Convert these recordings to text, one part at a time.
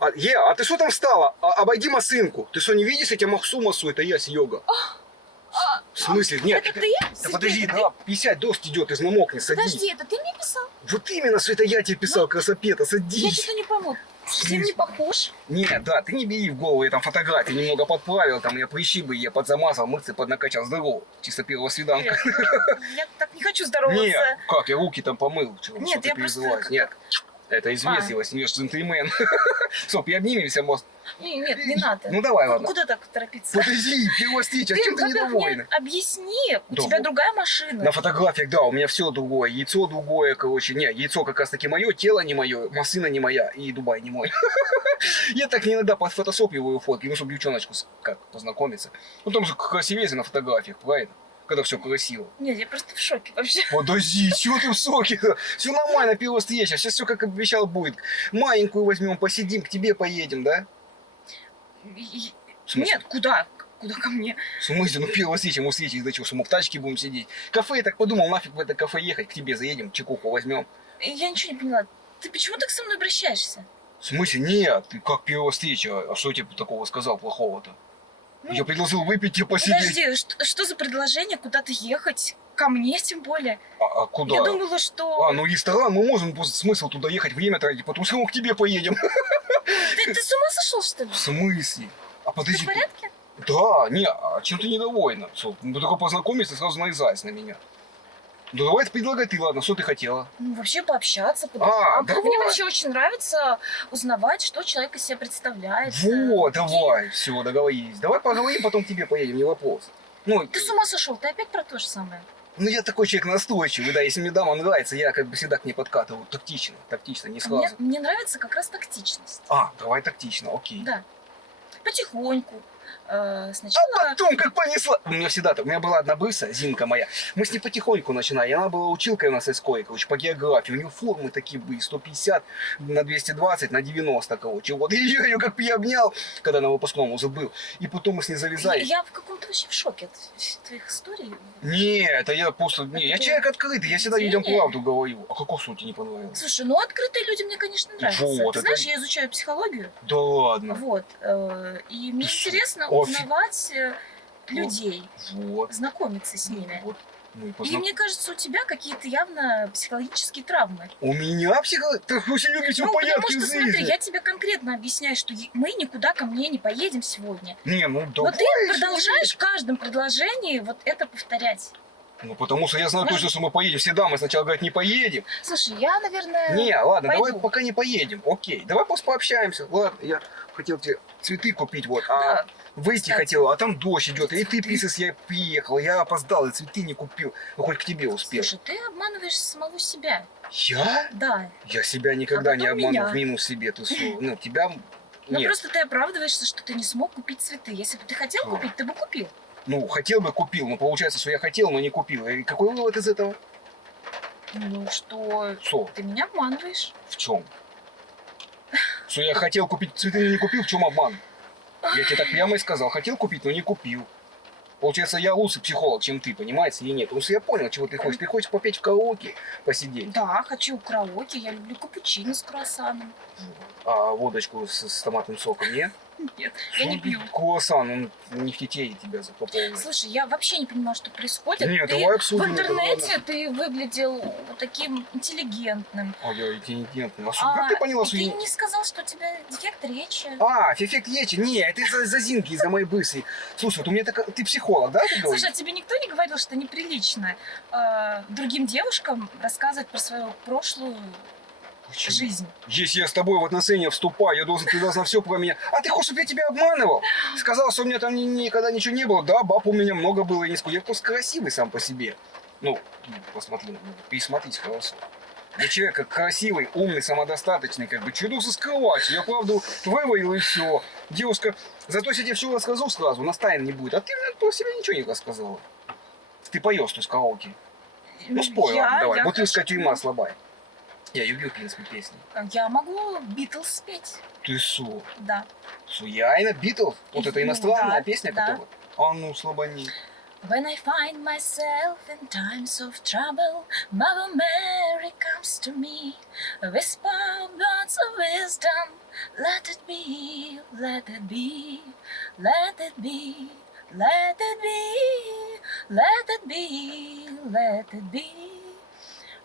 А ты что там встала? Обойди масынку. Ты что, не видишь, я тебя масу, это я с йога. В смысле? Нет. Это ты? Да подожди, да, 50 дождь идет, из намокнет, садись. Подожди, это ты мне писал? Вот именно, что это я тебе писал, красопета, Я садись. что-то не пойму. Совсем не похож. Нет, да, ты не бери в голову, я там фотографии немного подправил, там я прыщи бы, я подзамазал, мышцы поднакачал, здорово, чисто первого свиданка. Я так не хочу здороваться. Нет, как, я руки там помыл, что Нет, ты я просто переживаешь? Нет, это из вежливости, я ж джентльмен. Стоп, я обнимемся, может. Нет, не надо. Ну давай, ладно. Куда так торопиться? Подожди, первая встреча, чем ты во-первых, недовольна? мне объясни, у Да тебя вот. другая машина. На фотографиях, да, у меня все другое, яйцо другое, короче, не, яйцо как раз таки мое, тело не мое, машина не моя и Дубай не мой. Я так иногда подфотошопливаю фотки, ну, чтобы девчоночку как познакомиться. Ну, там же красивее на фотографиях, правильно? Когда все красиво. Нет, я просто в шоке вообще. Подожди, чего ты в соке? Все нормально, первая встреча, сейчас все как обещал будет. Маленькую возьмем, посидим, к тебе поедем, да? Нет, куда? Куда ко мне? В смысле, ну первая встреча, мы встретились, до чего, что мы в тачке будем сидеть. Кафе, я так подумал, нафиг в это кафе ехать, к тебе заедем, чекуху возьмем. Я ничего не поняла. Ты почему так со мной обращаешься? В смысле, нет, ты как первая встреча, а что я тебе такого сказал плохого-то? Ну, Я предложил выпить тебе посидеть. Подожди, что за предложение куда-то ехать? Ко мне тем более. А куда? Я думала, что... Ну ресторан, мы можем, просто смысл туда ехать, время тратить, потому что мы к тебе поедем. Ты с ума сошел, что ли? В смысле? А Ты подожди. в порядке? Да, не, а чем ты недовольна? Что, мы только познакомиться, сразу наезжаешь на меня. Да давай предлагай ты, ладно, что ты хотела? Ну, вообще пообщаться, по давай. Мне вообще очень нравится узнавать, что человек из себя представляет. Вот, какие- давай, все, договорились. Давай поговорим, потом к тебе поедем, не вопрос. Ну, Ты с ума сошел? Ты опять про то же самое? ну я такой человек настойчивый, да, если мне дама нравится, я как бы всегда к ней подкатываю. Тактично, не сразу. Мне нравится как раз тактичность. Давай тактично, окей. Да. Потихоньку. Сначала... А потом как понесла. У меня всегда так. У меня была одна бывшая, Зинка моя. Мы с ней потихоньку начинали. Она была училкой у нас из школы, короче, по географии. У нее формы такие были, 150 на 220, на 90, короче. Вот. И я ее как обнял, когда на выпускном уже был. И потом мы с ней завязали. Я в каком-то вообще в шоке от твоих историй. Нет, это я просто... Не, я человек открытый, я всегда людям правду говорю. А какой суд тебе не понравилось? Слушай, ну открытые люди мне, конечно, нравятся. Вот, Ты это- знаешь, я изучаю психологию. Да ладно. Вот. И мне интересно Офиг. узнавать людей, Вот. знакомиться с ними. Вот. Ну, и И мне кажется, у тебя какие-то явно психологические травмы. У меня ты очень любишь Ну, в потому порядке что, жизни. смотри, я тебе конкретно объясняю, что мы никуда ко мне не поедем сегодня. Не, ну давай. Но ты продолжаешь в каждом предложении вот это повторять. Ну, потому что я знаю Может- точно, что мы поедем. Все дамы сначала говорят, не поедем. Слушай, я, наверное... Не, ладно, пойду. давай пока не поедем. Окей, давай просто пообщаемся. Ладно, я хотел тебе цветы купить, вот. А Да, выйти кстати. хотел, а там дождь идет. И ты Цветы. писас, я приехал. Я опоздал, и цветы не купил. Ну, хоть к тебе успел. Слушай, ты обманываешь самого себя. Я? Да. Я себя никогда А не потом обману меня. в минус себе. Ты что? Ну, тебя... Ну Нет. просто ты оправдываешься, что ты не смог купить цветы. Если бы ты хотел А. купить, ты бы купил. Ну, хотел бы, купил. Но получается, что я хотел, но не купил. И какой вывод из этого? Ну что, Что? ты меня обманываешь. В чем? Что я хотел купить цветы, но не купил, в чем обман? Я тебе так прямо и сказал, хотел купить, но не купил. Получается, я лучший психолог, чем ты, понимаете, или нет? Потому что я понял, чего ты хочешь. Ты хочешь попеть в караоке, посидеть. Да, хочу караоке, я люблю капучино с круассаном. А водочку с томатным соком нет? Нет, я не пью. Круассан, он не в тетее тебя по полной. Слушай, я вообще не понимаю, что происходит. Нет, ты давай обсудим в это, интернете ладно. ты выглядел вот таким интеллигентным. А я интеллигентный. А как ты поняла, что ты я... не сказал, что у тебя дефект речи. Эффект речи? Не, это из-за Зинки, из-за моей бывшей. Слушай, вот у меня такая... Ты психолог, да? Ты говоришь? Слушай, а тебе никто не говорил, что неприлично другим девушкам рассказывать про свою прошлую Почему? жизнь? Если я с тобой в отношения вступаю, ты должна все про меня. А ты хочешь, чтобы я тебя обманывал? Сказал, что у меня там никогда ничего не было. Да, баб у меня много было и не сколько. Я просто красивый сам по себе. Ну, посмотри, пересмотрите хорошо. Я человек красивый, умный, самодостаточный, как бы. Чего должен скрывать? Я правду вывалил и все. Девушка, зато если я тебе все расскажу сразу, настаивать не будет. А ты мне про себя ничего не рассказала. Ты поешь, то есть караоке. Ну, спой, ладно, давай. Бутыльская тюрьма слабая. Я люблю, в принципе, песни. Я могу Битлз спеть. Ты шо? Да. Суяйна, Битлз? Вот это Ну, иностранная да, песня, да. которая? А ну, слабани. When I find myself in times of trouble, Mother Mary comes to me, whisper words of wisdom, Let it be, let it be, let it be, let it be, let it be, let it be.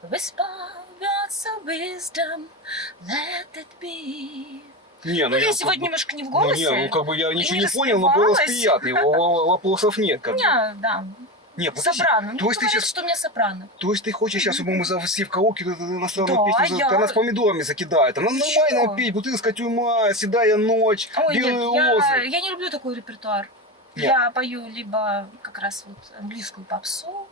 Whisper words of wisdom, let it be. Не, Ну, я как сегодня бы- немножко не в Ну, голосе. не, ну как бы я ничего не не понял, но голос распевалась. приятный, вопросов нет. У Как бы. меня, да, Не, подожди, сопрано. Ну, то есть ты говорят, сейчас, что у меня сопрано. то есть ты хочешь сейчас, чтобы мы все в караоке эту иностранную Да, песню, я- она с помидорами закидает. Она Чего? нормально петь, бутылка тюрьма, седая ночь, Ой, нет, белые розы. я не люблю такой репертуар. Нет. Я пою либо как раз вот английскую попсу,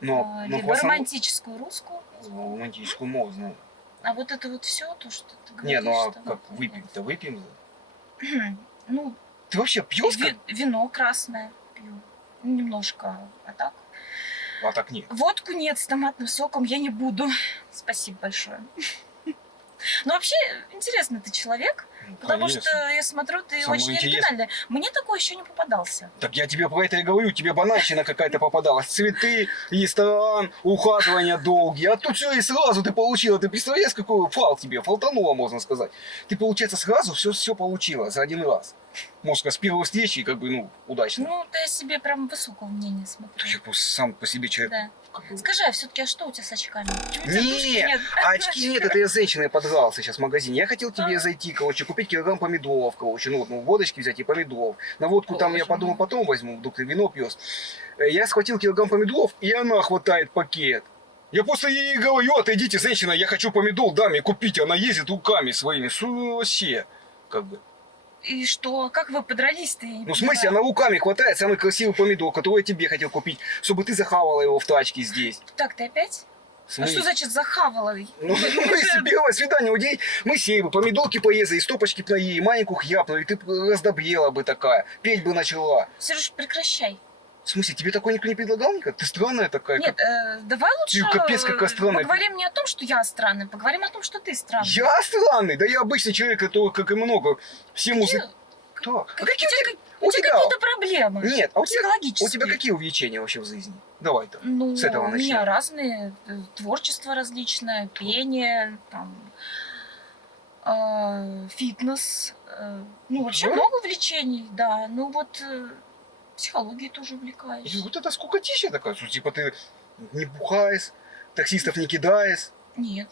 Но либо романтическую русскую. романтическую можно. А вот это вот все, то, что ты говоришь. Не, ну а что как вот выпить-то выпьем? нет. Ну, Ты вообще пьешь как? вино красное пью. Немножко, а так. А так нет. Водку нет с томатным соком я не буду. Спасибо большое. Ну, вообще, интересный ты человек, Ну, потому конечно. что я смотрю, ты Самое очень интересное. оригинальный. Мне такой еще не попадался. Так я тебе про это и говорю, тебе банальщина какая-то попадалась. Цветы, ресторан, ухаживания долгие. А тут все и сразу ты получила. Ты представляешь, какой фал тебе? Фалтанула, можно сказать. Ты, получается, сразу все получила за один раз. Можно сказать, с первой встречи, как бы, ну, удачно. Ну, ты о себе прям высокого мнения смотрю. Я просто сам по себе человек. Да. как бы- Скажи, а все-таки, а что у тебя с очками? Почему у тебя дужки Не, нет? очки нет, это я с женщиной подрался сейчас в магазине. Я хотел тебе зайти, короче, купить килограмм помидоров, короче, ну вот, водочки взять и помидоров. На водку там я Боже подумал, мой. потом возьму, вдруг ты вино пьешь. Я схватил килограмм помидоров, и она хватает пакет. Я просто ей говорю, отойдите, женщина, я хочу помидор, даме купить. Она ездит руками своими, вообще, как бы. И что? Как вы подрались-то? Ну, в смысле, она руками хватает самый красивый помидор, который я тебе хотел купить, чтобы ты захавала его в тачке здесь. Так, ты опять? В А смысле? что значит захавала? Ну, если первое свидание у детей, мы сели бы, помидорки порезали, стопочки б наели, маленькую хьяпнули, ты б раздобрела бы такая, петь бы начала. Сереж, прекращай. В смысле, тебе такое никто не предлагал никак? Ты странная такая. Нет, давай лучше Ты капец какая странная. поговорим не о том, что я странный, поговорим о том, что ты странный. Я странный? Да я обычный человек, который, как и много, все музыки... Какие- Кто? как- А какие у тебя какие-то проблемы. Нет, а у тебя Психологические. какие увлечения вообще в жизни? Давай-то. Ну, С этого у начнем. меня разные, творчество различное, пение, там, фитнес, ну, вообще Да? много увлечений, да. Ну, вот психологией тоже увлекаюсь. И вот это скукотища такая, что типа ты не бухаешь, таксистов не кидаешь. Нет.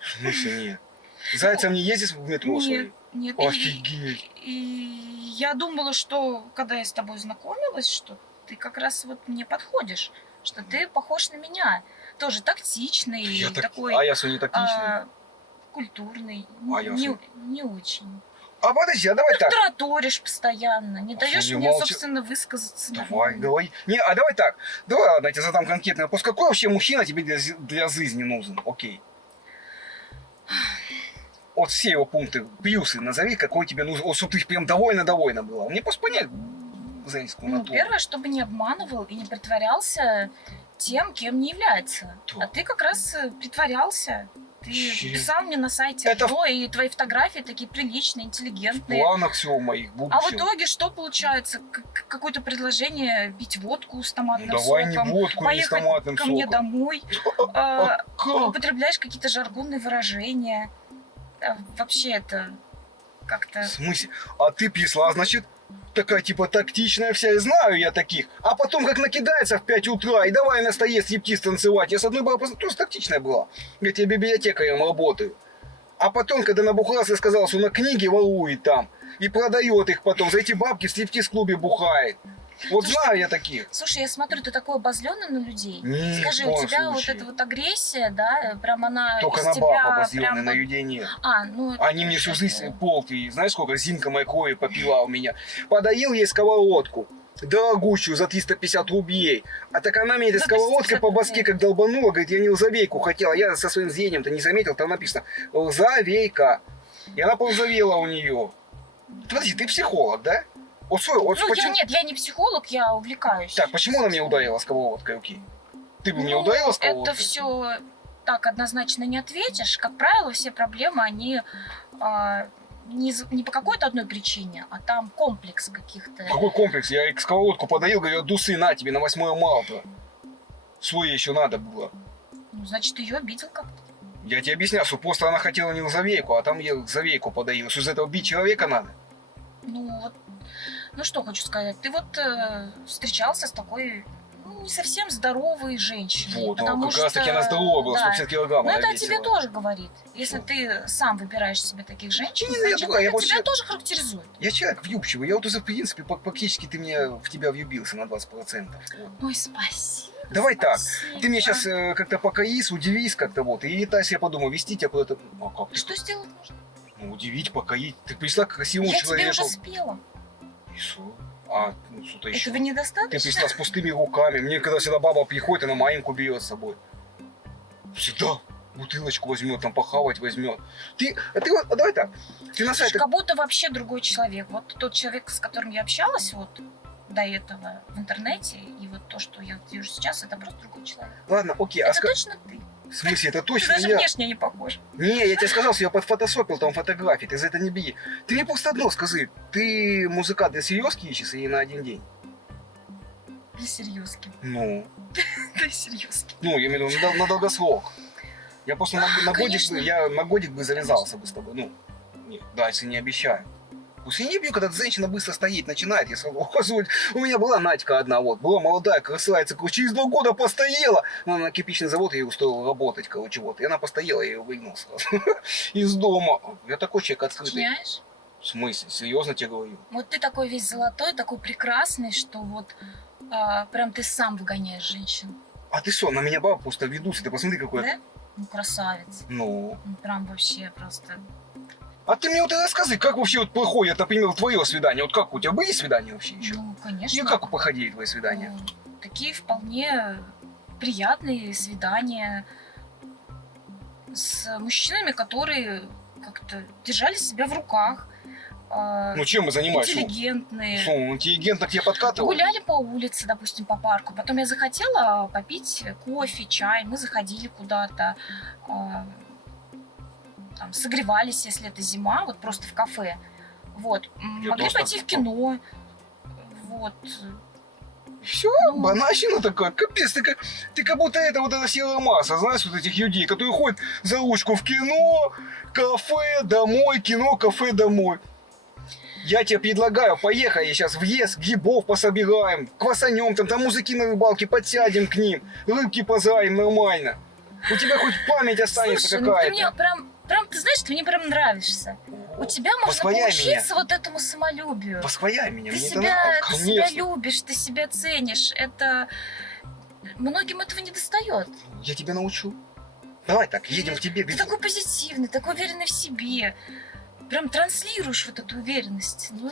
В смысле нет? Зайцем не ездишь в метро своей? Нет. Офигеть. И я думала, что когда я с тобой знакомилась, что ты как раз вот мне подходишь, что ты похож на меня. Тоже тактичный, Я так... такой А я что, не тактичный? культурный. А я Не очень. А подожди, а давай так. Тараторишь постоянно, не А даешь что, не мне, молча- собственно, высказаться. Давай, говори. Не, а давай так. Давай, ладно, я тебе задам конкретный вопрос. Какой вообще мужчина тебе для жизни нужен? Окей. Вот все его пункты, плюсы назови, какой тебе нужен. Вот чтобы ты прям довольна была. Мне просто понять женскую Ну, натуру. первое, чтобы не обманывал и не притворялся тем, кем не является. Да. А ты как раз притворялся. Ты Че? писал мне на сайте Это одно, и твои фотографии такие приличные, В интеллигентные. планах все моих А в будущего. итоге что получается? Какое-то предложение пить водку с томатным Ну, давай соком, не водку, не с поехать томатным ко мне соком. домой, А как? употребляешь какие-то жаргонные выражения. Вообще это как-то... В смысле? А ты писала, значит, такая типа тактичная вся, и знаю я таких. А потом как накидается в 5 утра, и давай на столе стриптиз танцевать. Я с одной бабой тоже тактичная была. Говорит, я библиотекарем работаю. А потом, когда набухался, сказал, что на книги ворует там. И продает их потом. За эти бабки в стриптиз-клубе бухает. Вот Слушай, знаю я таких. Слушай, я смотрю, ты такой обозленный на людей. Ни в Скажи, у коем тебя вот случае. эта вот агрессия, да, прям она Только из на тебя баб обозленный, прям на вот- людей нет. ну, это Они мне всю тоже жизнь такое. полки, знаешь сколько, Зинка моей крови попила у меня. Подоил ей сковородку, дорогущую, за 350 рублей. А так она мне этой За сковородкой 350 по башке рублей. как долбанула, говорит, я не лозовейку хотела. Я со своим зрением-то не заметил, там написано лозовейка. И она ползавела у нее. Подожди, ты психолог, да? Вот, вот Ну, почему... я не психолог, я увлекаюсь. Так, почему она меня ударила сковородкой, окей? Ты бы меня Ну, ударила сковородкой? это все так однозначно не ответишь. Как правило, все проблемы, они не по какой-то одной причине, а там комплекс каких-то. Какой комплекс? Я ей сковородку подарил, говорю, дусы на тебе на 8 марта. Свой еще надо было. Ну, значит, ты ее обидел как-то. Я тебе объясняю, что просто она хотела не лазовейку, а там ей лазовейку подарила. Что из этого бить человека надо? Ну вот, ну что хочу сказать. Ты вот встречался с такой, ну, не совсем здоровой женщиной. Вот, потому как раз таки что- она здоровая была, да. 150 килограмм Но она это о весила. тебе тоже говорит. Если Что? ты сам выбираешь себе таких женщин, Не, значит, я это просто- тебя тоже характеризует. Я человек влюбчивый, я вот уже, в принципе, практически ты мне, в тебя влюбился на 20%. Вот. Ой, спасибо. Давай так, спасибо. ты мне сейчас как-то покорись, удивись как-то вот, и Тася, я подумаю, вести тебя куда-то, ну как ты? Что сделать нужно? Ну, удивить, покорить. Ты пришла к красивому Я тебе человеку. уже спела. И что? А, ну что-то еще. Этого Ты недостаточно? пришла с пустыми руками. Мне когда всегда баба приходит, она маленькую берет с собой. Всегда бутылочку возьмет, там похавать возьмет. Давай так. Ты на Слушай, сайте. как будто вообще другой человек. Вот тот человек, с которым я общалась вот до этого в интернете, и вот то, что я вижу сейчас, это просто другой человек. Ладно, окей. Это точно ты. В смысле, это Ты точно даже я? внешне не похож. Не, я тебе сказал, что я подфотосопил там фотографии, ты за это не беги. Ты мне просто одно скажи, ты музыкант для серьезки ищешь или на один день? Для серьезки. Ну, Для серьезки. я имею в виду на долгосрок. Я просто на Конечно. годик бы завязался бы с тобой. Ну, нет, дальше не обещаю. Пусть я не бью, когда женщина быстро стоит, начинает, я сразу, «Господи, у меня была Надька одна, вот, была молодая, красавица, короче, через 2 года постояла. Ну, на кирпичный завод я ее устроил работать, короче, вот. И она постояла, я ее выгнал сразу из дома. Я такой человек открытый. Знаешь? В смысле? Серьезно тебе говорю? Вот ты такой весь золотой, такой прекрасный, что вот прям ты сам выгоняешь женщин. А ты что, на меня бабы просто ведутся, ты посмотри, какой я. Да? Ну, красавец. Ну. Ну, прям вообще просто. А ты мне вот и рассказывай, как вообще вот проходит, например, твое свидание? Вот как у тебя были свидания вообще еще? Ну, конечно. И как проходили твои свидания? Ну, такие вполне приятные свидания с мужчинами, которые как-то держали себя в руках, Ну, чем мы занимаемся? интеллигентные. Что, он интеллигентно к тебе подкатывал? Гуляли по улице, допустим, по парку. Потом я захотела попить кофе, чай. Мы заходили куда-то, там, согревались, если это зима, вот просто в кафе. Вот. Я Могли просто- пойти в кино. Вот. Все, Ну. банальщина такая, капец, ты как будто это вот эта серая масса, знаешь, вот этих людей, которые ходят за ручку в кино, кафе, домой, кино, кафе, домой. Я тебе предлагаю, поехали сейчас в ЕС, грибов пособираем, квасанем, там мужики на рыбалке, подсядем к ним, рыбки позарим нормально. У тебя хоть память останется Слушай, ну ты мне какая-то. прям, ты знаешь, ты мне прям нравишься. У тебя можно Восхваляй поучиться вот этому самолюбию. Восхваляй меня, Ты мне это себя нравится. Конечно. любишь, ты себя ценишь. Это многим этого не достает. Я тебя научу. Давай так, едем к тебе. Ты такой позитивный, такой уверенный в себе. Прям транслируешь вот эту уверенность. Ну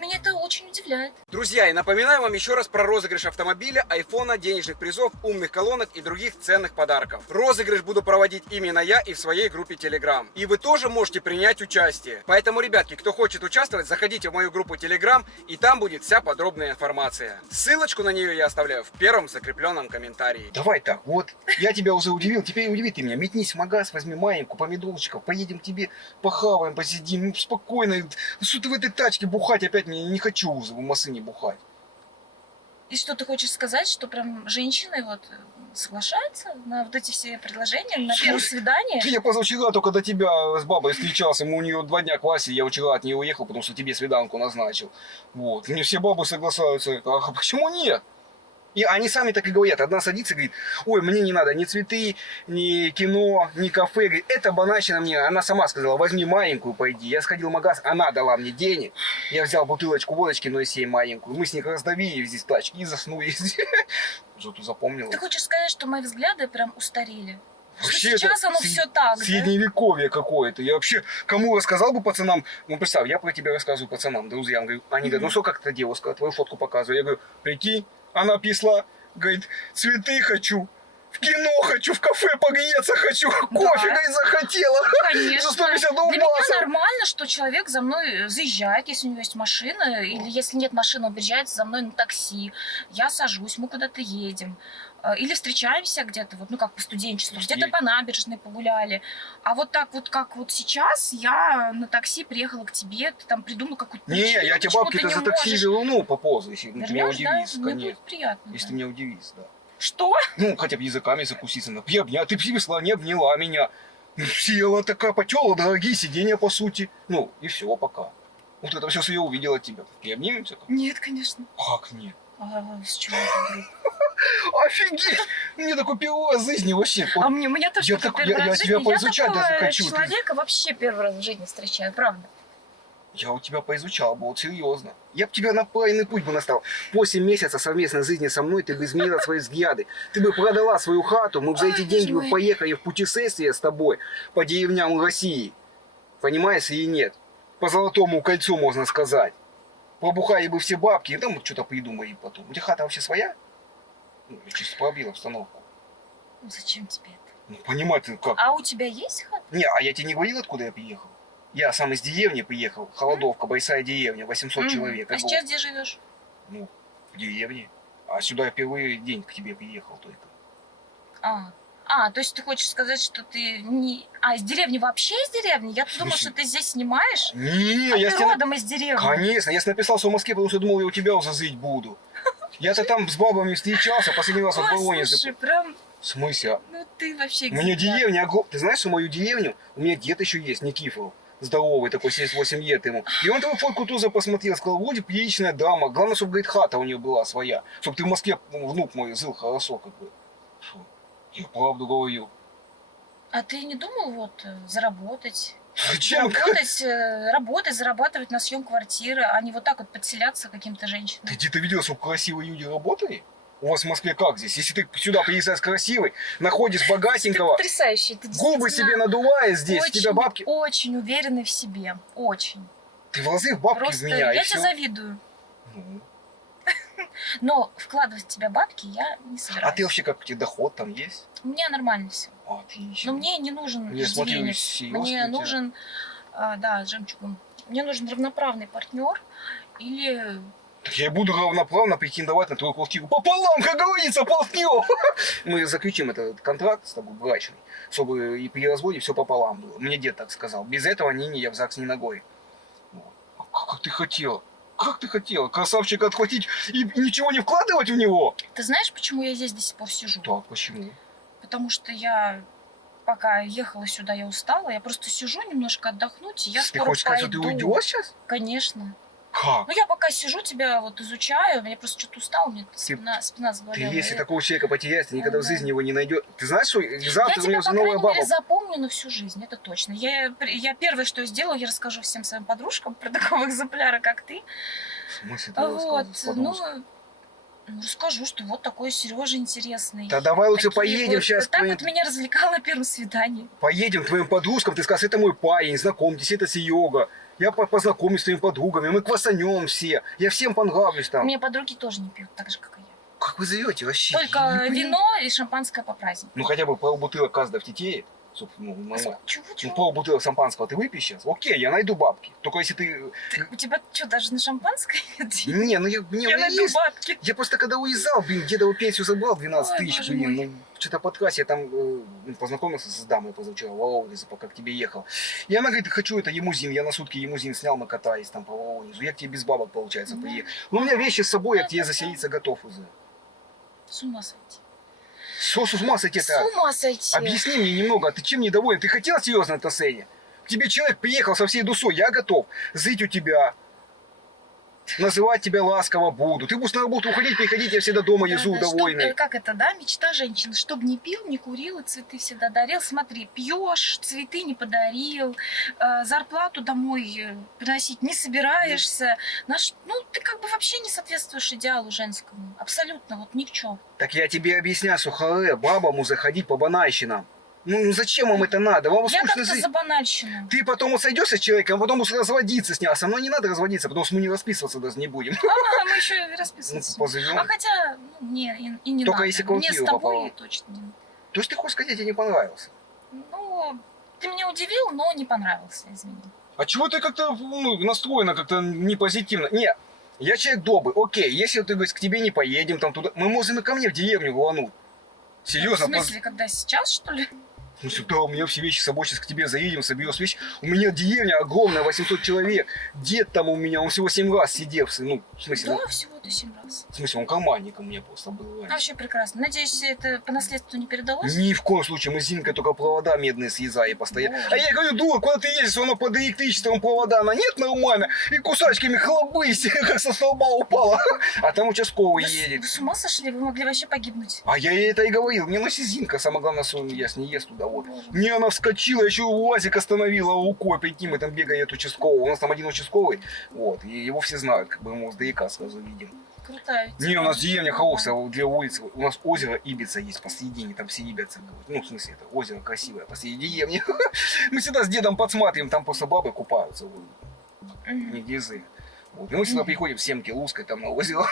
меня это очень удивляет. Друзья, и напоминаю вам еще раз про розыгрыш автомобиля, айфона, денежных призов, умных колонок и других ценных подарков. Розыгрыш буду проводить именно я и в своей группе Telegram. И вы тоже можете принять участие. Поэтому, ребятки, кто хочет участвовать, заходите в мою группу Telegram, и там будет вся подробная информация. Ссылочку на нее я оставляю в первом закрепленном комментарии. Давай так, вот я тебя уже удивил, теперь удиви ты меня. Метнись в магаз, возьми маленькую помидорчиков, поедем к тебе, похаваем, посидим, ну, спокойно. Ну, что ты в этой тачке бухать опять мне не хочу уже в машине бухать. И что ты хочешь сказать, что прям женщины вот соглашаются на вот эти все предложения на первое свидание? Я позавчера только до тебя с бабой встречался, мы у нее 2 дня квасили, я вчера от нее уехал, потому что тебе свиданку назначил. Вот. Мне все бабы соглашаются. А почему нет? И они сами так и говорят. Одна садится и говорит, ой, мне не надо ни цветы, ни кино, ни кафе. Говорит, это банальщина мне. Она сама сказала, возьми маленькую, пойди. Я сходил в магаз, она дала мне денег. Я взял бутылочку водочки 0,7 маленькую. Мы с ней раздавили здесь тачки и заснули. Зато запомнила. Ты хочешь сказать, что мои взгляды прям устарели? Вообще Что сейчас это оно все так, да? средневековье какое-то. Я вообще кому рассказал бы пацанам, ну представь, я про тебя рассказываю пацанам, друзьям, говорю, они говорят, ну что как эта девушка, твою фотку показываю. Я говорю, прикинь, она пришла, говорит, цветы хочу, в кино хочу, в кафе погреться хочу, кофе, говорит, захотела. Конечно. За 150 Для меня долбасов. нормально, что человек за мной заезжает, если у него есть машина, или если нет машины, он приезжает за мной на такси. Я сажусь, мы куда-то едем. Или встречаемся где-то, вот, ну как по студенчеству, где-то по набережной погуляли. А вот так вот, как вот сейчас, я на такси приехала к тебе, ты там придумал какую-то Не, причину, я тебе почему бабки-то ты не за такси можешь. верну по позу, если ты меня Вернешь, да? удивишь, Мне конечно. будет приятно. Если да. ты меня удивишь, да. Что? Ну, хотя бы языками закуситься. Ну, обняла. Ты привезла, не обняла меня. Ну, села такая, потела, дорогие сиденья, по сути. Ну, и все, пока. Вот это все, что я увидел от тебя. И обнимемся? Нет, конечно. Как нет? А с чего это вдруг? Офигеть! Мне такой первый раз в жизни вообще. Вот А мне, у меня тоже я такой так- первый я раз в тебя жизни. Я поизучать даже такого хочу. Ты- человека вообще первый раз в жизни встречаю, правда. Я у тебя поизучал бы, вот серьезно. Я бы тебя на правильный путь бы наставил. 8 месяцев совместной жизни со мной ты бы изменила свои взгляды. Ты бы продала свою хату, мы бы за эти Ой, деньги бы боже мой. поехали в путешествие с тобой по деревням России. Понимаешь или нет? По Золотому кольцу, можно сказать. Пробухали бы все бабки, и там вот что-то придумали потом. У тебя хата вообще своя? Ну, я чисто пробил обстановку. Ну, зачем тебе это? Ну, понимать, ты как? А у тебя есть хата? Не, а я тебе не говорил, откуда я приехал? Я сам из деревни приехал. Холодовка, большая деревня, 800 Мгм. человек. А Я был, сейчас где живешь? ну, в деревне. А сюда я первый день к тебе приехал только. То есть ты хочешь сказать, что ты не... А, из деревни вообще из деревни? Я думала, смысле? что ты здесь снимаешь. Не, А я ты с тебя... родом из деревни. Конечно, я написал, что в Москве, потому что думал, я у тебя уже жить буду. Я-то там с бабами встречался, последний раз вот в Ой, Воронеже. слушай, прям, В смысле? А? ну ты вообще У меня экземпляр. деревня огромная. Ты знаешь, что мою деревню? У меня дед еще есть, Никифоров. Здоровый такой, 78 лет ему. И он твою фотку тоже посмотрел, сказал, вроде приличная дама. Главное, чтобы, говорит, хата у нее была своя. Чтобы ты в Москве, внук мой, жил хорошо, как бы. Фу, я правду говорю. А ты не думал вот заработать? Зачем? Работать, зарабатывать на съем квартиры, а не вот так вот подселяться к каким-то женщинам? Ты где-то видел, чтобы красивые люди работали? У вас в Москве как здесь? Если ты сюда приезжаешь красивый, находишь Ты богатенького, потрясающий, ты губы себе надуваешь здесь, у тебя бабки... очень уверенный в себе, очень. Ты вложи в бабки Просто в меня, и я все. тебе завидую. Ну. Но вкладывать в тебя бабки я не собираюсь. А ты вообще как, у тебя доход там есть? У меня нормально все. Отлично. Но мне не нужен Я смотрю, иждивенец. серьезно у Мне тебя? нужен, да, жемчугом. Мне нужен равноправный партнер или... Так я и буду равноправно претендовать на твою квартиру. Пополам, как говорится, партнер. Мы заключим этот контракт с тобой брачный, чтобы и при разводе все пополам было. Мне дед так сказал. Без этого не, я в ЗАГС не ногой. Вот. А как ты хотела? Как ты хотела? Красавчика отхватить и ничего не вкладывать в него? Ты знаешь, почему я здесь до сих пор сижу? Так, почему? Потому что я, пока ехала сюда, я устала. Я просто сижу немножко отдохнуть, и я Ты скоро хочешь сказать, что ты пойду. уйдешь сейчас? Конечно. Как? Ну, я пока сижу, тебя вот изучаю, я просто что-то устала, у меня спина Ты заболела. если такого человека потеряешь, ты никогда в Да. жизни его не найдешь. Ты знаешь, что Я завтра у тебя, меня по уже новая крайней баба. мере, запомню на всю жизнь, это точно. Я первое, что я сделаю, я расскажу всем своим подружкам про такого экземпляра, как ты. В смысле ты Вот, рассказываешь? расскажу, что вот такой Сережа интересный. Да давай лучше Такие поедем вот- сейчас. Так вот меня развлекал на первом свидании. Поедем к твоим подружкам, ты скажешь, это мой парень, знакомьтесь, это Серега. Я познакомлюсь с твоими подругами, мы квасанем все. Я всем понравлюсь У там. меня подруги тоже не пьют, так же, как и я. Как вы зовете вообще? Только Я не понимаю. вино и шампанское по празднику. Ну хотя бы полбутылок каждого в тетее. Ну, нормально. Чего? Ну, полбутылок шампанского ты выпьешь сейчас? Окей, я найду бабки. Только если ты... У тебя что, даже на шампанское нет? Не, ну мне Я у меня найду есть. бабки. Я просто когда уезжал, блин, дедову пенсию забрал 12 Ой, тысяч, боже блин. мой. Ну, что-то под класс я там познакомился с дамой позавчера, Воронеже, пока к тебе ехал. И она говорит, хочу это лимузин. Я на сутки лимузин снял, мы катались там по Воронежу. Я к тебе без бабок, получается, Да. приехал. Ну, у меня вещи с собой, я к тебе Да. заселиться готов уже. С ума сойти. Что с ума сойти С это? ума сойти. Объясни мне немного, а ты чем недоволен? Ты хотел серьезно отношения? К тебе человек приехал со всей душой, я готов жить у тебя, называть тебя ласково буду. Ты будешь на работу уходить, приходить, я всегда дома езжу Да, довольный. как это, да, мечта женщины, чтобы не пил, не курил и цветы всегда дарил. Смотри, пьешь, цветы не подарил, зарплату домой приносить не собираешься. Ты как бы вообще не соответствуешь идеалу женскому. Абсолютно, вот ни в чем. Так я тебе объясняю, что харе, бабам заходить по банальщинам. Ну зачем вам это надо? Вам Я скучно как-то жить. за банальщину. Ты потом вот сойдешься с человеком, а потом будешь разводиться с ним. А со мной не надо разводиться, потому что мы не расписываться даже не будем. А, мы еще и Ну, расписываемся. позовем. А хотя, и не Только надо. если Мне с квартиру тобой пополам. точно не надо. То есть ты хочешь сказать, я тебе не понравился? Ну, ты меня удивил, но не понравился, извини. А чего ты как-то настроена как-то не позитивно? Не, я человек добрый. Окей, если ты говоришь, к тебе не поедем, там туда, мы можем и ко мне в деревню рвануть. Серьезно, В смысле, когда сейчас, что ли? Ну сюда, у меня все вещи с собой, сейчас к тебе заедем, соберешь вещи. У меня деревня огромная, 800 человек. Дед там у меня, он всего 7 раз сидевший. Ну, в смысле, Да, всего-то 7 раз. В смысле, он карманник у меня просто был раньше. Вообще прекрасно. Надеюсь, это по наследству не передалось? Ни в коем случае, мы с Зинкой только провода медные съезжали постоянно. Боже. А я говорю, дура, куда ты едешь, она под электричеством провода, она нет нормально, и кусачками хлобысь, как со столба упала. А там участковый едет. Вы с ума сошли? Вы могли вообще погибнуть. А я ей это и говорил, мне носи Зинка, самое главное, я с ней ест туда вот. Боже. Не, она вскочила, еще УАЗик остановила рукой, прикинь, мы там бегаем от участкового. У нас там один участковый, вот, и его все знают, как бы мы его сдалека сразу видим. Крутая. Не, у нас деревня Хаоса, 2 улицы, у нас озеро Ибица есть посередине, там все ибятся. Ну, в смысле, это озеро красивое посреди деревни. Мы всегда с дедом подсматриваем, там просто бабы купаются, не гизы. Вот. И мы сюда приходим в Семки Луской, там на озеро.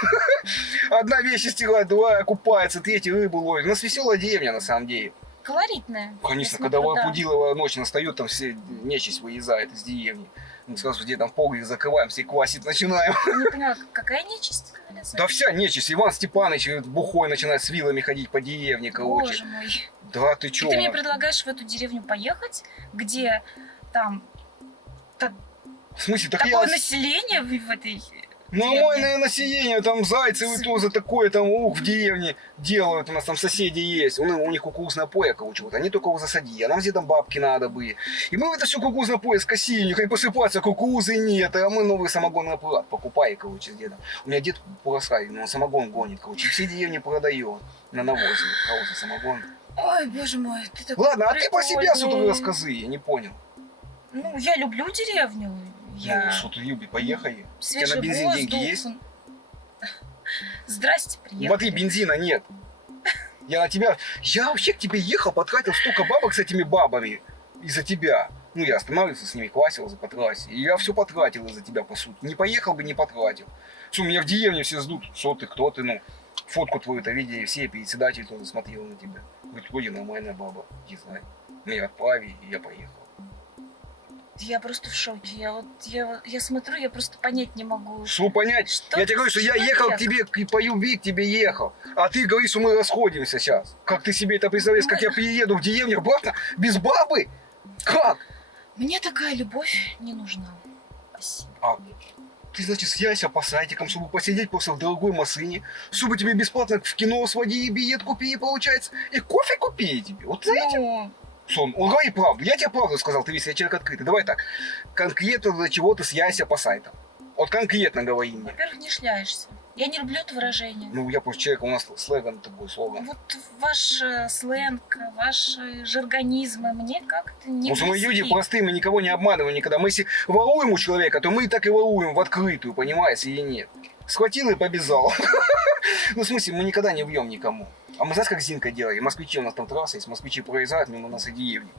Одна вещь стирает, другая купается, третья рыбу ловит. У нас веселая деревня на самом деле. Колоритная. Конечно, Я когда смотрю, да. Пудилова ночь настает, там все нечисть выезжает из деревни. Мы сразу где там погреб закрываемся и квасить начинаем. Я не поняла, какая нечисть? Да вся нечисть. Иван Степанович бухой начинает с вилами ходить по деревне, короче. Боже мой. Да ты чё? И ты мне предлагаешь в эту деревню поехать, где там В смысле, так такое я... население в этой... Нормальное население, там зайцы и тоже такое, там в деревне делают, у нас там соседи есть, у них кукурузное поле, короче, вот они только его засадили, а нам где там бабки надо были. И мы это все кукурузное поле скосили, у них и посыпаться кукурузы нет, а мы новый самогонный аппарат покупаем, короче, с дедом. У меня дед полоскает, он самогон гонит, короче, все деревни продает на навозе, кого-то самогон. Ой, боже мой, ты такой Ладно, а ты по себе прикольный. сюда рассказы, я не понял. Ну, я люблю деревню. Ну, что ты любишь, поехали. У тебя Свежий на бензин воздух. деньги есть? Здрасте, приехали. Смотри, бензина нет. Я вообще к тебе ехал, потратил столько бабок с этими бабами из-за тебя. Ну, я останавливался с ними, квасился по трассе. И я все потратил из-за тебя, по сути. Не поехал бы, не потратил. Что, меня в деревне все ждут, что ты, кто ты, ну. Фотку твою-то видели все, председатель тоже смотрел на тебя. Говорит, вроде нормальная баба, не знаю. Меня отправили, и я поехал. Я просто в шоке. Я смотрю, я просто понять не могу. Что понять? Что Я тебе говорю, что я ехал к тебе, по любви к тебе ехал. А ты говоришь, что мы расходимся сейчас. Как ты себе это представляешь, как я приеду в деревню обратно без бабы? Как? Мне такая любовь не нужна. Спасибо. А ты, значит, съехался по сайтикам, чтобы посидеть просто в дорогой машине, чтобы тебе бесплатно в кино сводили, билет купили, получается, и кофе купили тебе. Вот знаете? Ну, Сон, он говорит правду. Я тебе правду сказал, ты весь, я человек открытый. Давай так. Конкретно для чего ты съехался по сайтам. Вот конкретно говори мне. во-первых, не шляешься. Я не люблю это выражение. Ну, я просто человек, у нас слоган такой, слоган. Вот ваш сленг, ваши жаргонизмы мне как-то не Потому что мы близки. люди простые, мы никого не обманываем никогда. Мы если воруем у человека, то мы так и воруем в открытую, понимаешь, или нет. Схватил и побежал. Ну, в смысле, мы никогда не вьем никому. А мы знаешь, как Зинка делали? Москвичи, у нас там трасса есть, москвичи проезжают мимо нас и деревни.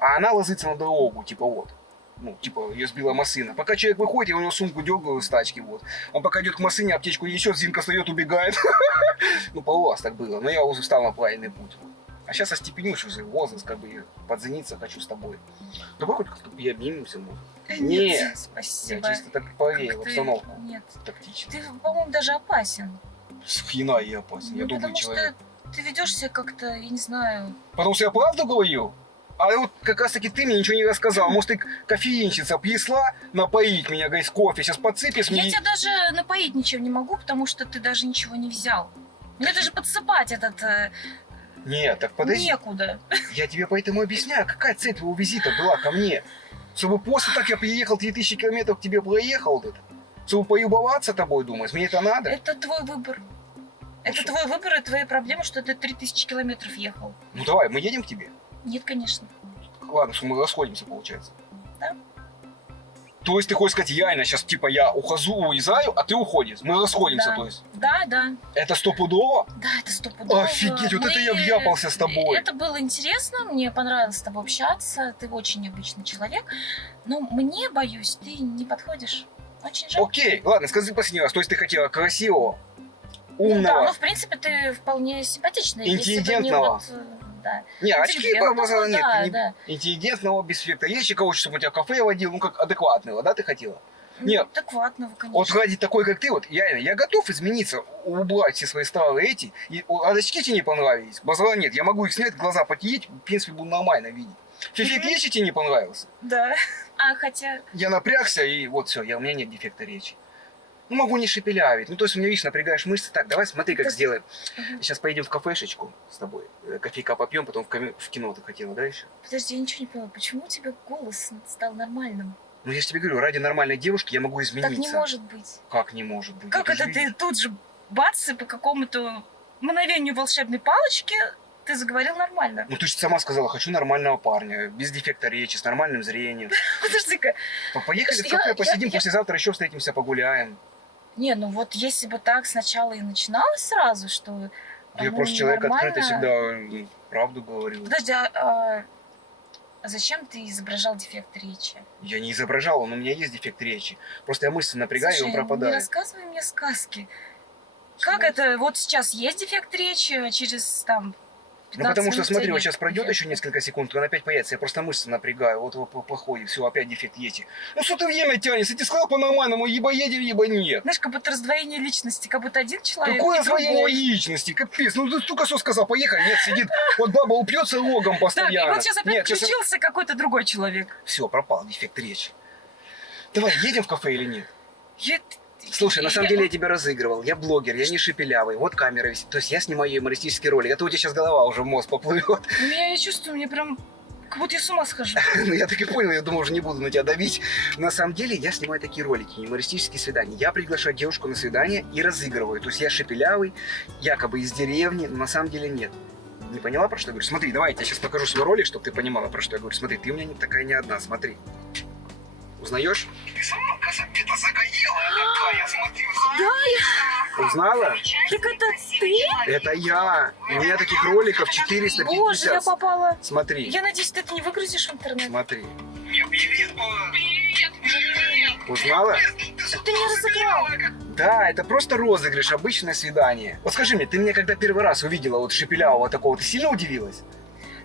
А она ложится на дорогу, типа вот. Ну, типа, ее сбила машина. Пока человек выходит, я у него сумку дергаю из тачки, вот. Он пока идет к машине, аптечку несет, Зинка встает, убегает. Ну, пару раз так было. Но я уже встал на правильный путь. А сейчас остепенюсь уже, возраст, как бы, подзаниться хочу с тобой. Давай хоть как-то обнимемся, может. Нет, Нет. спасибо. Я чисто так проверил Как ты- обстановку. Нет. Тактично. Ты, по-моему, даже опасен. С хрена я опасен, я Ну, добрый потому человек. что ты ведешь себя как-то, я не знаю. Потому что я правду говорю? А вот как раз таки ты мне ничего не рассказал. Может, ты кофеинщица принесла напоить меня, говорит, кофе, сейчас подсыпешь Я мне. тебя даже напоить ничем не могу, потому что ты даже ничего не взял. Мне даже подсыпать этот Нет, так подожди. некуда. Я тебе поэтому объясняю, какая цель твоего визита была ко мне. Чтобы после так я приехал 3000 километров к тебе проехал вот это. Чтобы полюбоваться тобой, думаешь, мне это надо? Это твой выбор. Это что? твой выбор и твои проблемы, что ты 3000 километров ехал. Ну давай, мы едем к тебе. Нет, конечно. Ладно, что мы расходимся, получается. Да. То есть ты хочешь сказать, реально, сейчас типа я ухожу, уезжаю, а ты уходишь. Мы расходимся, Да. то есть. Да, да. Это стопудово? Да, это стопудово. Офигеть, вот это я вляпался с тобой. Это было интересно, мне понравилось с тобой общаться. Ты очень необычный человек. Но мне, боюсь, ты не подходишь. Очень жаль. Окей, ладно, скажи последний раз. То есть ты хотела красивого, Ну да, умного. ну в принципе ты вполне симпатичный. если бы не Интеллигентного. вот, да. Не, очки Интеллигентного, глаза нет. да, не- да. Интеллигентного, без эффекта речи, короче, чтобы у тебя кафе водил, ну как адекватного, да, ты хотела? Нет. Адекватного, конечно. Вот ради такой, как ты, вот, я готов измениться, убрать все свои старые эти. А очки тебе не понравились? Базара нет, я могу их снять, глаза потеять, в принципе, буду нормально видеть. Фифик речи тебе не понравился? Да. А хотя... Я напрягся, и вот все, у меня нет дефекта речи. Ну, могу не шепелявить. Ну, то есть, у меня, видишь, напрягаешь мышцы. Так, давай смотри, как Так. сделаем. Ага. Сейчас поедем в кафешечку с тобой. Кофейка попьем, потом в кино ты хотела, да, еще? Подожди, я ничего не поняла. Почему у тебя голос стал нормальным? Ну, я же тебе говорю, ради нормальной девушки я могу измениться. Так не может быть. Как не может быть? Как Ну, это же ты видишь. тут же бац, и по какому-то мгновению волшебной палочки ты заговорил нормально? Ну, ты же сама сказала, хочу нормального парня, без дефекта речи, с нормальным зрением. Подожди-ка. Поехали в Я- кафе, я- посидим, я- послезавтра еще встретимся, погуляем. Не, ну вот если бы так сначала и начиналось сразу, что... Я оно просто человек нормально. открытый, всегда правду говорю. Подожди, а зачем ты изображал дефект речи? Я не изображал, но у меня есть дефект речи. Просто я мышцы напрягаю, и Слушай, он не пропадает. рассказывай мне сказки. Как это? Вот сейчас есть дефект речи, а через там 15 Ну, потому что, минут смотри, вот нет сейчас пройдет дефекта. еще несколько секунд, он опять появится. Я просто мышцы напрягаю, вот его плохой, все, опять дефект есть. Ну, что ты время тянешь? Я тебе сказал по-нормальному, либо едем, либо нет. Знаешь, как будто раздвоение личности, как будто один человек Какое и другой. освоение личности? Капец. Ну, ты только что сказал, поехали. Нет, сидит, вот баба упьется логом Так, и постоянно. вот сейчас опять Нет, сейчас... включился какой-то другой человек. Все, пропал дефект речи. Давай, едем в кафе или нет? Я- Слушай, на самом деле я тебя разыгрывал. Я блогер, я не шепелявый. Вот камера висит. То есть я снимаю юмористический ролик. Это у тебя сейчас голова уже в мозг поплывет. У меня я чувствую, мне прям как будто я с ума схожу. Ну, я так и понял, я думал, уже не буду на тебя давить. На самом деле я снимаю такие ролики, юмористические свидания. Я приглашаю девушку на свидание и разыгрываю. То есть я шепелявый, якобы из деревни, но на самом деле нет. Не поняла, про что я говорю? Смотри, давай, я тебе сейчас покажу свой ролик, чтобы ты понимала, про что я говорю. Смотри, ты у меня такая не одна, смотри. Узнаешь? Ты сама Казапета загоелая такая, смотри. Узнала? Так это ты? Это я. У меня таких роликов 450. Боже, я попала. Смотри, Я надеюсь, ты это не выгрузишь в интернет. смотри. Узнала? Так ты не разыграл. Да, это просто розыгрыш, обычное свидание. Вот скажи мне, ты меня когда первый раз увидела вот шепелявого такого, ты сильно удивилась?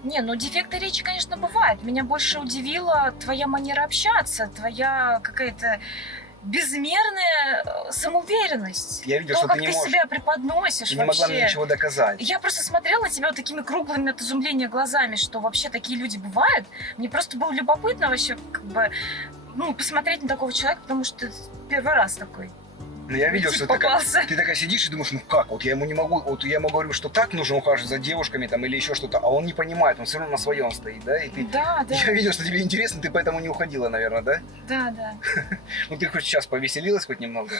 Не, ну дефекты речи, конечно, бывают. Меня больше удивила твоя манера общаться, твоя какая-то безмерная самоуверенность. Я видел, То, что как ты не ты можешь. себя преподносишь Ты не могла мне вообще. ничего доказать. Я просто смотрела на тебя вот такими круглыми от изумления глазами, что вообще такие люди бывают. Мне просто было любопытно вообще как бы, ну, посмотреть на такого человека, потому что первый раз такой. Но я видел, Тип что попался. ты такая сидишь и думаешь, ну как, вот я ему не могу, вот я ему говорю, что так нужно ухаживать за девушками там или еще что-то, а он не понимает, он все равно на своем стоит, да? И ты... Да, да, Я видел, что тебе интересно, ты поэтому не уходила, наверное, да? да, да. Ну ты хоть сейчас повеселилась хоть немного?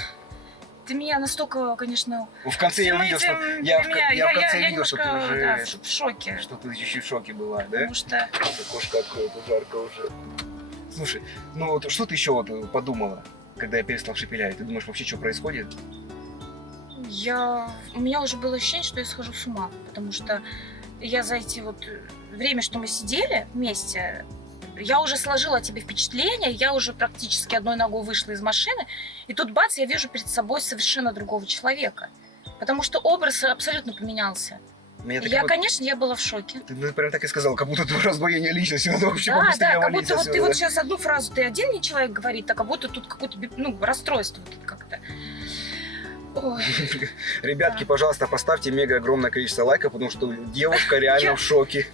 Ты меня настолько, конечно... В конце я всем увидел, что... этим Я в меня- конце видел, что ты немножко, уже... да, в шоке. Что ты еще в шоке была, да? Потому что... Окошко открыто, жарко уже. Слушай, ну вот что ты еще вот подумала, когда я перестал шепелявить? Ты думаешь, вообще что происходит? У меня уже было ощущение, что я схожу с ума, потому что я за эти вот время, что мы сидели вместе, я уже сложила о тебе впечатление, я уже практически одной ногой вышла из машины, и тут бац, я вижу перед собой совершенно другого человека, потому что образ абсолютно поменялся. Меня И так я, вот- конечно, я была в шоке. Ты прям так и сказал, как будто твое раздвоение личности, надо вообще Да, побыстрее да, как валить будто вот отсюда, ты вот да? сейчас одну фразу, ты один мне человек говорит, а как будто тут какое-то, ну, расстройство тут как-то. Ой. Ребятки, Да. пожалуйста, поставьте мега огромное количество лайков, потому что девушка реально в шоке.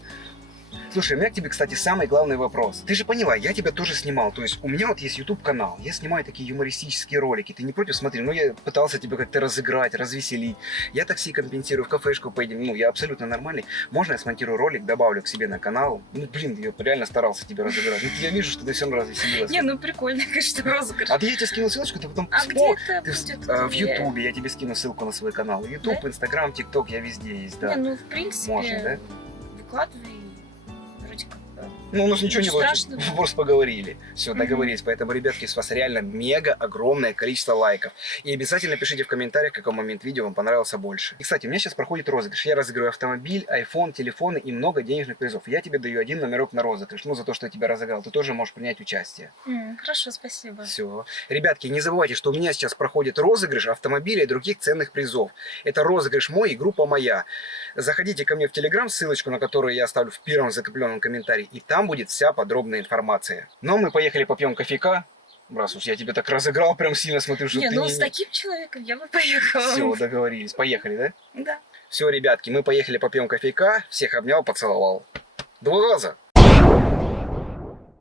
Слушай, у меня к тебе, кстати, самый главный вопрос. Ты же поняла, я тебя тоже снимал. То есть у меня вот есть YouTube канал, я снимаю такие юмористические ролики. Ты не против? Смотри, ну я пытался тебя как-то разыграть, развеселить. Я такси компенсирую, в кафешку поедем. Ну, я абсолютно нормальный. Можно я смонтирую ролик, добавлю к себе на канал? Ну, блин, я реально старался тебя разыграть. Ну, я вижу, что ты все равно развеселилась. Не, ну прикольно, конечно, розыгрыш. А я тебе скину ссылочку, ты потом А где это Ты будет? в Где? Ютубе, я тебе скину ссылку на свой канал. Ютуб, Инстаграм, ТикТок, я везде есть, да. Не, ну, в принципе, Можно, да? выкладывай, вроде как... Ну, у нас ничего не Ничего было, страшного. просто поговорили. Все, Мгм. договорились. Поэтому, ребятки, с вас реально мега огромное количество лайков. И обязательно пишите в комментариях, какой момент видео вам понравился больше. И, кстати, у меня сейчас проходит розыгрыш. Я разыгрываю автомобиль, iPhone, телефоны и много денежных призов. Я тебе даю один номерок на розыгрыш. Ну, за то, что я тебя разыграл, ты тоже можешь принять участие. Хорошо, спасибо. Все. Ребятки, не забывайте, что у меня сейчас проходит розыгрыш автомобиля и других ценных призов. Это розыгрыш мой и группа моя. Заходите ко мне в Телеграм, ссылочку на которую я оставлю в первом закрепленном комментарии, и там будет вся подробная информация. Но мы поехали попьем кофейка. Раз уж я тебя так разыграл, прям сильно смотрю, что Не, ты ну не... с таким человеком я бы поехала. Все, договорились. Поехали, да? Да. Все, ребятки, мы поехали попьем кофейка. Всех обнял, поцеловал. 2 раза.